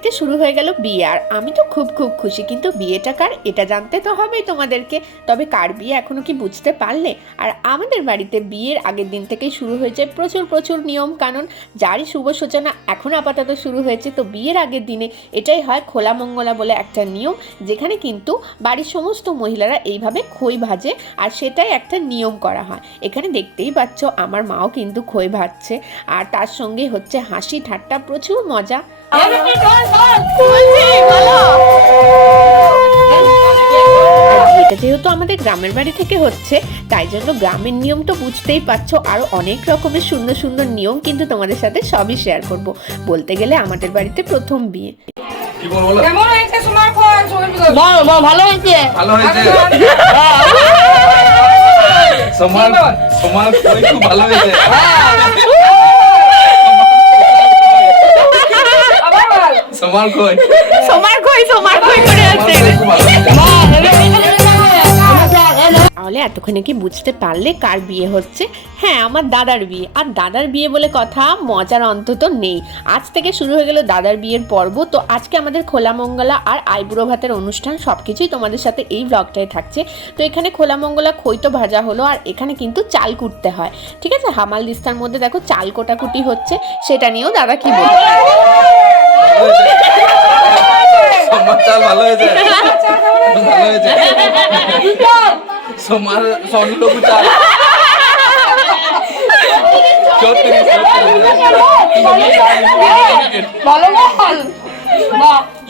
বাড়িতে শুরু হয়ে গেল বিয়ে। আর আমি তো খুব খুব খুশি। কিন্তু বিয়েটা কার? এটা জানতে তো হবেই তোমাদেরকে। তবে কার বিয়ে এখনও কি বুঝতে পারলে? আর আমাদের বাড়িতে বিয়ের আগের দিন থেকেই শুরু হয়েছে প্রচুর প্রচুর নিয়ম কানুন যারই শুভ সূচনা এখন আপাতত শুরু হয়েছে, তো বিয়ের আগের দিনে এটাই হয় খোলা মঙ্গলা বলে একটা নিয়ম, যেখানে কিন্তু বাড়ির সমস্ত মহিলারা এইভাবে খই ভাজে আর সেটাই একটা নিয়ম করা হয়। এখানে দেখতেই পাচ্ছ, আমার মাও কিন্তু খই ভাজছে। আর তার সঙ্গে হচ্ছে হাসি, ঠাট্টা, প্রচুর মজা। বিয়েটা যেহেতু আমাদের গ্রামের বাড়ি থেকে হচ্ছে তাই জন্য গ্রামের নিয়ম তো বুঝতেই পারছ। আরও অনেক রকমের সুন্দর সুন্দর নিয়ম কিন্তু তোমাদের সাথে সবই শেয়ার করব। বলতে গেলে আমাদের বাড়িতে প্রথম বিয়ে। হয়েছে হয়েছে? ভালো হয়েছে আবার বল সমার কই সোমার কই সোমার কই করে আছে তাহলে এতক্ষণে কি বুঝতে পারলে কার বিয়ে হচ্ছে হ্যাঁ আমার দাদার বিয়ে আর দাদার বিয়ে বলে কথা মজার অন্তত নেই আজ থেকে শুরু হয়ে গেল দাদার বিয়ের পর্ব তো আজকে আমাদের খোলা মঙ্গলা আর আইবুড়ো ভাতের অনুষ্ঠান সব কিছুই তোমাদের সাথে এই ব্লগটায় থাকছে তো এখানে খোলা মঙ্গলা খৈতো ভাজা হলো আর এখানে কিন্তু চাল কুটতে হয় ঠিক আছে হামাল দিস্তার মধ্যে দেখো চাল কোটাকুটি হচ্ছে সেটা নিয়েও দাদা কি বলবে সমার চাল ভালো হয়েছে? ভালো হয়েছে। সমার স্বর্ণলঘু চাল চৌত্রিশ ভালো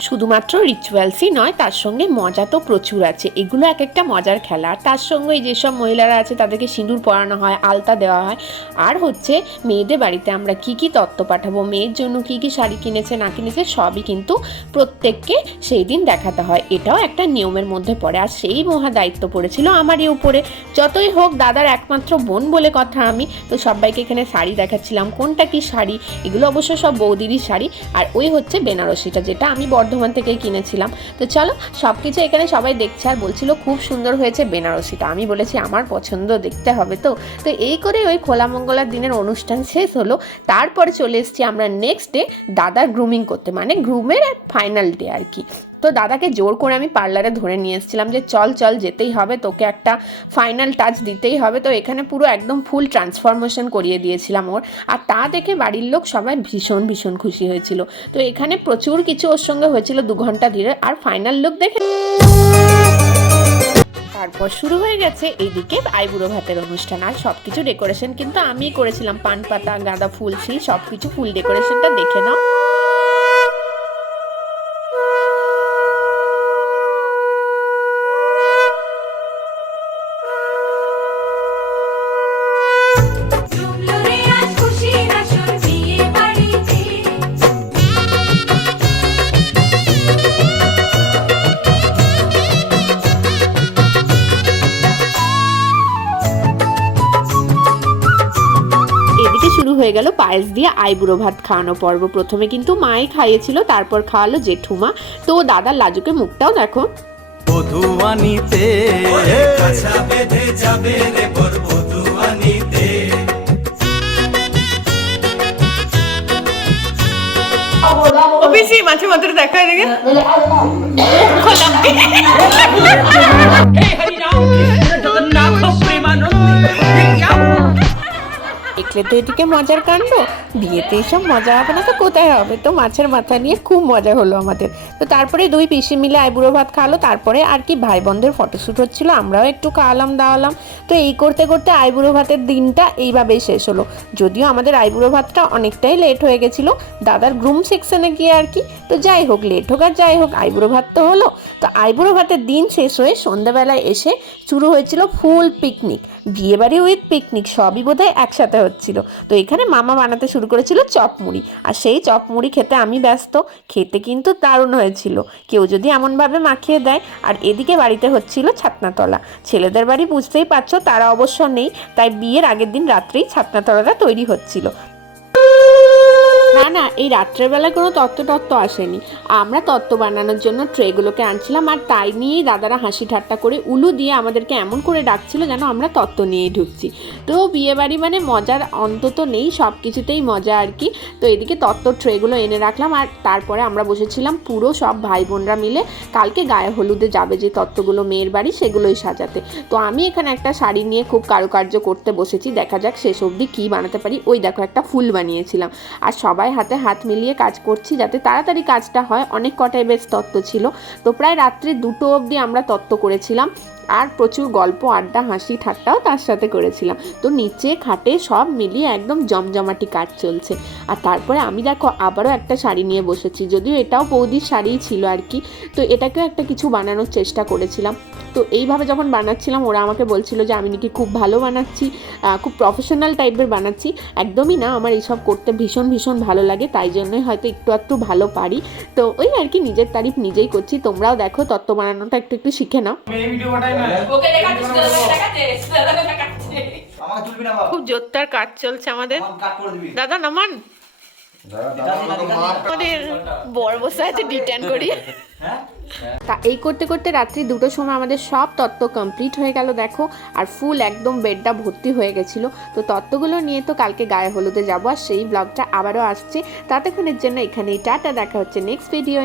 শুধুমাত্র রিচুয়ালসই নয়, তার সঙ্গে মজা তো প্রচুর আছে। এগুলো এক একটা মজার খেলা। আর তার সঙ্গে যেসব মহিলারা আছে, তাদেরকে সিঁদুর পরানো হয়, আলতা দেওয়া হয়। আর হচ্ছে, মেয়েদের বাড়িতে আমরা কি কি তত্ত্ব পাঠাবো, মেয়ের জন্য কি কি শাড়ি কিনেছে, না কিনেছে, সবই কিন্তু প্রত্যেককে সেই দিন দেখাতে হয়। এটাও একটা নিয়মের মধ্যে পড়ে। আর সেই মহা দায়িত্ব পড়েছিল আমারই উপরে। যতই হোক, দাদার একমাত্র বোন বলে কথা আমি। তো সবাইকে এখানে শাড়ি দেখাচ্ছিলাম। কোনটা কি শাড়ি? এগুলো অবশ্য সব বৌদিরই শাড়ি। আর ওই হচ্ছে বেনারসিটা, যেটা আমি বর্ধমান থেকেই কিনেছিলাম। তো চলো সব কিছু এখানে সবাই দেখছে আর বলছিল খুব সুন্দর হয়েছে বেনারসিটা। আমি বলেছি, আমার পছন্দ, দেখতে হবে তো। তো এই করে ওই খোলা মঙ্গলার দিনের অনুষ্ঠান শেষ হলো। তারপরে চলে এসেছি আমরা নেক্সট ডে দাদার গ্রুমিং করতে মানে গ্রুমের ফাইনাল ডে আর কি। তো দাদাকে জোর করে আমি পার্লারে ধরে নিয়ে এসেছিলাম যে, চল চল, যেতেই হবে, তোকে একটা ফাইনাল টাচ দিতেই হবে। তো এখানে পুরো একদম ফুল ট্রান্সফরমেশন করিয়ে দিয়েছিলাম ওর। আর তা দেখে বাড়ির লোক সবাই ভীষণ ভীষণ খুশি হয়েছিল। তো এখানে প্রচুর কিছু ওর সঙ্গে হয়েছিল দু ঘণ্টা ধরে। আর ফাইনাল লুক দেখে তারপর শুরু হয়ে গেছে এইদিকে আইবুড়ো ভাতের অনুষ্ঠান। আর সব কিছু ডেকোরেশন কিন্তু আমিই করেছিলাম। পান পাতা, গাঁদা ফুল, সেই সব কিছু ফুল ডেকোরেশনটা দেখে নাও। হয়ে গেল পায়েস দিয়ে আইবুড়ো ভাত খাওয়ানো পর্ব। প্রথমে কিন্তু মাই খাইয়েছিল তারপর খাওয়ালো জেঠুমা। তো দাদার লাজুকে মুখটাও দেখো। বধুয়ানিতে কাছা বেঁধে যাবে রে বর বধুয়ানিতে ও মাঝে মাঝে দেখা দেখে দেখলে তো এদিকে মজার কাণ্ড। বিয়েতে এইসব মজা হবে না তো কোথায় হবে? তো মাছের মাথা নিয়ে খুব মজা হলো আমাদের। তো তারপরে দুই পিসি মিলে আইবুড়ো ভাত খাওয়ালো তারপরে আর কি ভাই বোনদের ফটোশ্যুট হচ্ছিল, আমরাও একটু খাওয়ালাম, দাওয়ালাম। তো এই করতে করতে আইবুড়ো ভাতের দিনটা এইভাবেই শেষ হলো। যদিও আমাদের আইবুড়ো ভাতটা অনেকটাই লেট হয়ে গেছিল, দাদার গ্রুম সেকশনে গিয়ে আর কি। তো যাই হোক লেট হোক আর যাই হোক, আইবুড়ো ভাত তো হলো। তো আইবুড়ো ভাতের দিন শেষ হয়ে সন্ধ্যাবেলায় এসে শুরু হয়েছিল ফুল পিকনিক বিয়েবাড়ি উইথ পিকনিক সবই বোধহয় একসাথে হচ্ছিল তো এখানে মামা বানাতে শুরু করেছিল চপ মুড়ি। আর সেই চপ মুড়ি খেতে আমি ব্যস্ত, খেতে কিন্তু দারুণ হয়েছিল। কেউ যদি এমনভাবে মাখিয়ে দেয়, আর এদিকে বাড়িতে হচ্ছিল ছাতনাতলা। ছেলেদের বাড়ি বুঝতেই পারছ, তারা অবশ্য নেই, তাই বিয়ের আগের দিন রাত্রেই ছাতনাতলাটা তৈরি হচ্ছিল। না না, এই রাত্রেবেলায় কোনো তত্ত্ব তত্ত্ব আসেনি। আমরা তত্ত্ব বানানোর জন্য ট্রেগুলোকে আনছিলাম আর তাই নিয়েই দাদারা হাসি ঠাট্টা করে উলু দিয়ে আমাদেরকে এমন করে ডাকছিল যেন আমরা তত্ত্ব নিয়েই ঢুকছি। তো বিয়েবাড়ি মানে মজার অন্তত নেই সব কিছুতেই মজা আর কি। তো এদিকে তত্ত্ব ট্রেগুলো এনে রাখলাম আর তারপরে আমরা বসেছিলাম পুরো সব ভাই বোনরা মিলে। কালকে গায়ে হলুদে যাবে যে তত্ত্বগুলো মেয়ের বাড়ি, সেগুলোই সাজাতে। তো আমি এখানে একটা শাড়ি নিয়ে খুব কারুকার্য করতে বসেছি। দেখা যাক শেষ অবধি কী বানাতে পারি। ওই দেখো একটা ফুল বানিয়েছিলাম। আর সবাই হাতে হাত মিলিয়ে কাজ করছি যাতে তাড়াতাড়ি কাজটা হয়। অনেক কটাই বেশ তত্ত্ব ছিল। তো প্রায় রাত্রে দুটো অবধি আমরা তত্ত্ব করেছিলাম। আর প্রচুর গল্প, আড্ডা, হাসি, ঠাট্টাও তার সাথে করেছিলাম। তো নিচে, খাটে সব মিলিয়ে একদম জমজমাটি কাজ চলছে। আর তারপরে আমি দেখো আবারও একটা শাড়ি নিয়ে বসেছি, যদিও এটাও বৌদির শাড়িই ছিল আর কি। তো এটাকেও একটা কিছু বানানোর চেষ্টা করেছিলাম। তো এইভাবে যখন বানাচ্ছিলাম, ওরা আমাকে বলছিল যে আমি নাকি খুব ভালো বানাচ্ছি খুব প্রফেশনাল টাইপের বানাচ্ছি। একদমই না, আমার এইসব করতে ভীষণ ভীষণ ভালো লাগে, তাই জন্যই হয়তো একটু একটু ভালো পারি। তো ওই আর কি, নিজের তারিফ নিজেই করছি। তোমরাও দেখো, তত্ত্ব বানানোটা একটু একটু শিখে নাও। ওকে তুলবি না বাবা। খুব জোরদার কাজ চলছে আমাদের। আমার কাট করে দিবি। দাদা নামান। আমাদের বর বসে আছে ডিটেন করি। হ্যাঁ? তা এই করতে করতে রাত্রি দুটোর সময় আমাদের সব তত্ত্ব কমপ্লিট হয়ে গেল দেখো। আর ফুল একদম বেডটা ভর্তি হয়ে গেছিল। তো তত্ত্বগুলো নিয়ে তো কালকে গায়ে হলুদে যাব আর সেই ব্লগটা আবারও আসছে। ততক্ষণের জন্য এখানেই টাটা দেখা হচ্ছে নেক্সট ভিডিও